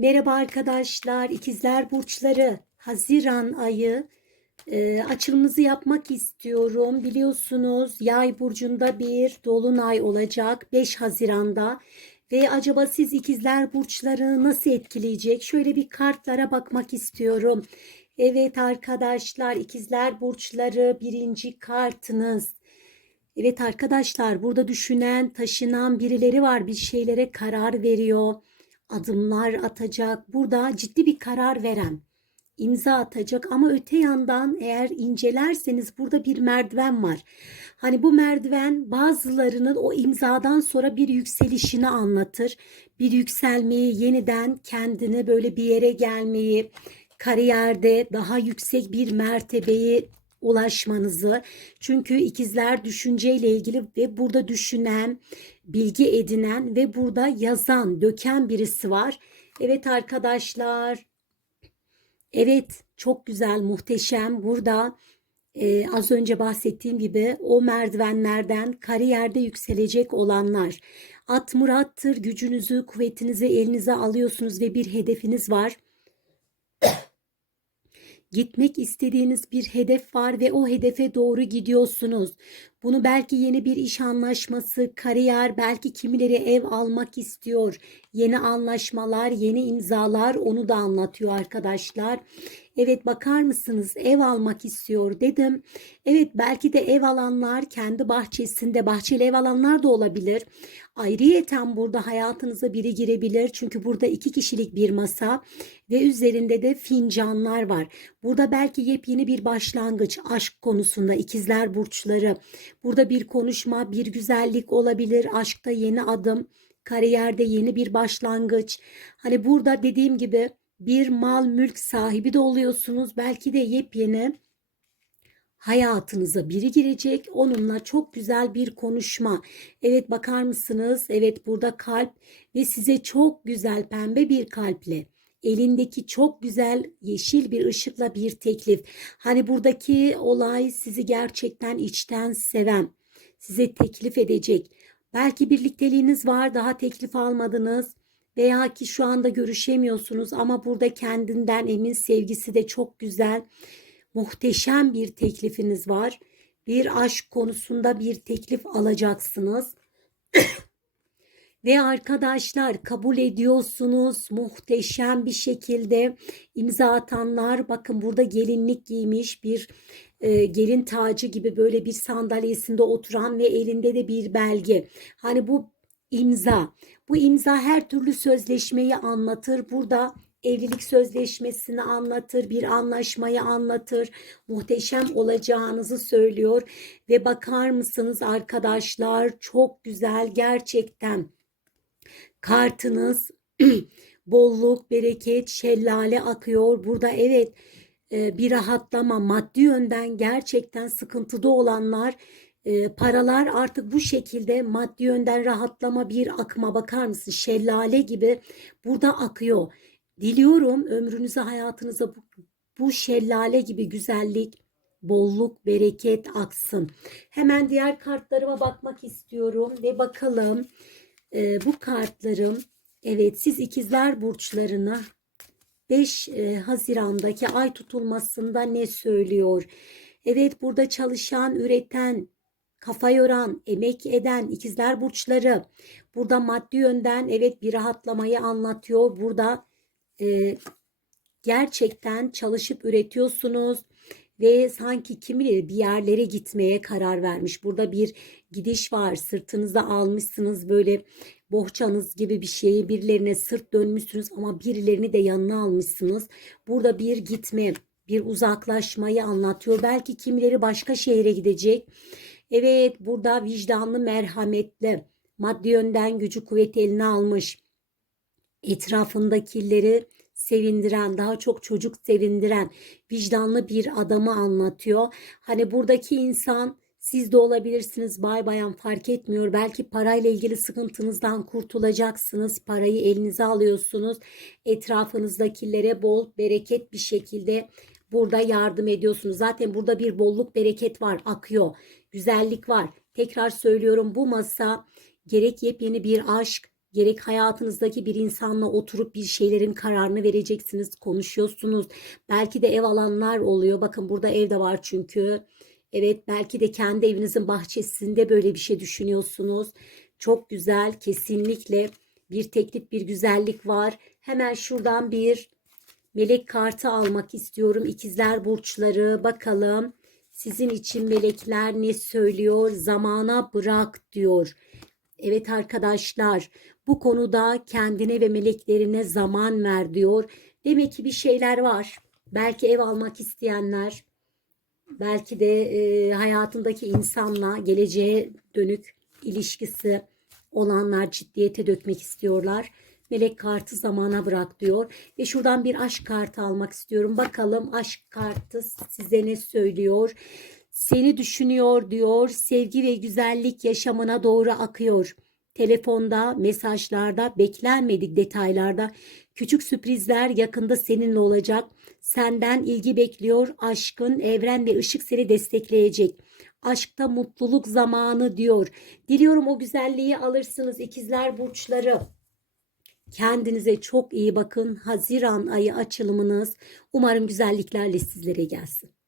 Merhaba arkadaşlar, ikizler burçları Haziran ayı e, açılımımızı yapmak istiyorum. Biliyorsunuz yay burcunda bir dolunay olacak 5 Haziran'da ve acaba siz ikizler burçları nasıl etkileyecek? Şöyle bir kartlara bakmak istiyorum. Evet arkadaşlar ikizler burçları birinci kartınız. Evet arkadaşlar burada düşünen, taşınan birileri var. Bir şeylere karar veriyor. Adımlar atacak. Burada ciddi bir karar veren, imza atacak ama öte yandan eğer incelerseniz burada bir merdiven var. Hani bu merdiven bazılarının o imzadan sonra bir yükselişini anlatır. Bir yükselmeyi, yeniden kendini böyle bir yere gelmeyi, kariyerde daha yüksek bir mertebeyi ulaşmanızı. Çünkü ikizler düşünceyle ilgili ve burada düşünen, bilgi edinen ve burada yazan, döken birisi var. Evet arkadaşlar. Evet, çok güzel, muhteşem. Burada e, az önce bahsettiğim gibi o merdivenlerden kariyerde yükselecek olanlar. At murattır, gücünüzü, kuvvetinizi elinize alıyorsunuz ve bir hedefiniz var gitmek istediğiniz bir hedef var ve o hedefe doğru gidiyorsunuz. Bunu belki yeni bir iş anlaşması, kariyer, belki kimileri ev almak istiyor. Yeni anlaşmalar, yeni imzalar onu da anlatıyor arkadaşlar. Evet bakar mısınız ev almak istiyor dedim. Evet belki de ev alanlar kendi bahçesinde bahçeli ev alanlar da olabilir. Ayrıyeten burada hayatınıza biri girebilir. Çünkü burada iki kişilik bir masa ve üzerinde de fincanlar var. Burada belki yepyeni bir başlangıç aşk konusunda ikizler burçları. Burada bir konuşma, bir güzellik olabilir. Aşkta yeni adım, kariyerde yeni bir başlangıç. Hani burada dediğim gibi bir mal mülk sahibi de oluyorsunuz. Belki de yepyeni hayatınıza biri girecek. Onunla çok güzel bir konuşma. Evet bakar mısınız? Evet burada kalp ve size çok güzel pembe bir kalple elindeki çok güzel yeşil bir ışıkla bir teklif. Hani buradaki olay sizi gerçekten içten seven, size teklif edecek. Belki birlikteliğiniz var, daha teklif almadınız veya ki şu anda görüşemiyorsunuz ama burada kendinden emin sevgisi de çok güzel. Muhteşem bir teklifiniz var. Bir aşk konusunda bir teklif alacaksınız. Ve arkadaşlar kabul ediyorsunuz muhteşem bir şekilde imza atanlar bakın burada gelinlik giymiş bir e, gelin tacı gibi böyle bir sandalyesinde oturan ve elinde de bir belge. Hani bu imza. Bu imza her türlü sözleşmeyi anlatır. Burada evlilik sözleşmesini anlatır, bir anlaşmayı anlatır. Muhteşem olacağınızı söylüyor ve bakar mısınız arkadaşlar çok güzel gerçekten. Kartınız bolluk, bereket, şelale akıyor. Burada evet e, bir rahatlama maddi yönden gerçekten sıkıntıda olanlar e, paralar artık bu şekilde maddi yönden rahatlama bir akma bakar mısın? Şelale gibi burada akıyor. Diliyorum ömrünüze hayatınıza bu, bu şelale gibi güzellik, bolluk, bereket aksın. Hemen diğer kartlarıma bakmak istiyorum ve bakalım e, bu kartlarım evet siz ikizler burçlarına 5 e, Haziran'daki ay tutulmasında ne söylüyor? Evet burada çalışan, üreten, kafa yoran, emek eden ikizler burçları burada maddi yönden evet bir rahatlamayı anlatıyor. Burada e, gerçekten çalışıp üretiyorsunuz ve sanki kimileri bir yerlere gitmeye karar vermiş. Burada bir gidiş var. Sırtınıza almışsınız böyle bohçanız gibi bir şeyi birilerine sırt dönmüşsünüz ama birilerini de yanına almışsınız. Burada bir gitme, bir uzaklaşmayı anlatıyor. Belki kimileri başka şehre gidecek. Evet burada vicdanlı, merhametli, maddi yönden gücü kuvveti eline almış. Etrafındakileri sevindiren, daha çok çocuk sevindiren, vicdanlı bir adamı anlatıyor. Hani buradaki insan siz de olabilirsiniz bay bayan fark etmiyor. Belki parayla ilgili sıkıntınızdan kurtulacaksınız. Parayı elinize alıyorsunuz. Etrafınızdakilere bol bereket bir şekilde burada yardım ediyorsunuz. Zaten burada bir bolluk bereket var akıyor. Güzellik var. Tekrar söylüyorum bu masa gerek yepyeni bir aşk Gerek hayatınızdaki bir insanla oturup bir şeylerin kararını vereceksiniz, konuşuyorsunuz. Belki de ev alanlar oluyor. Bakın burada ev de var çünkü. Evet, belki de kendi evinizin bahçesinde böyle bir şey düşünüyorsunuz. Çok güzel, kesinlikle bir teklif, bir güzellik var. Hemen şuradan bir melek kartı almak istiyorum. İkizler burçları bakalım. Sizin için melekler ne söylüyor? Zamana bırak diyor. Evet arkadaşlar, bu konuda kendine ve meleklerine zaman ver diyor. Demek ki bir şeyler var. Belki ev almak isteyenler, belki de e, hayatındaki insanla geleceğe dönük ilişkisi olanlar ciddiyete dökmek istiyorlar. Melek kartı zamana bırak diyor. Ve şuradan bir aşk kartı almak istiyorum. Bakalım aşk kartı size ne söylüyor? Seni düşünüyor diyor. Sevgi ve güzellik yaşamına doğru akıyor. Telefonda, mesajlarda, beklenmedik detaylarda küçük sürprizler yakında seninle olacak. Senden ilgi bekliyor. Aşkın, evren ve ışık seni destekleyecek. Aşkta mutluluk zamanı diyor. Diliyorum o güzelliği alırsınız ikizler burçları. Kendinize çok iyi bakın. Haziran ayı açılımınız umarım güzelliklerle sizlere gelsin.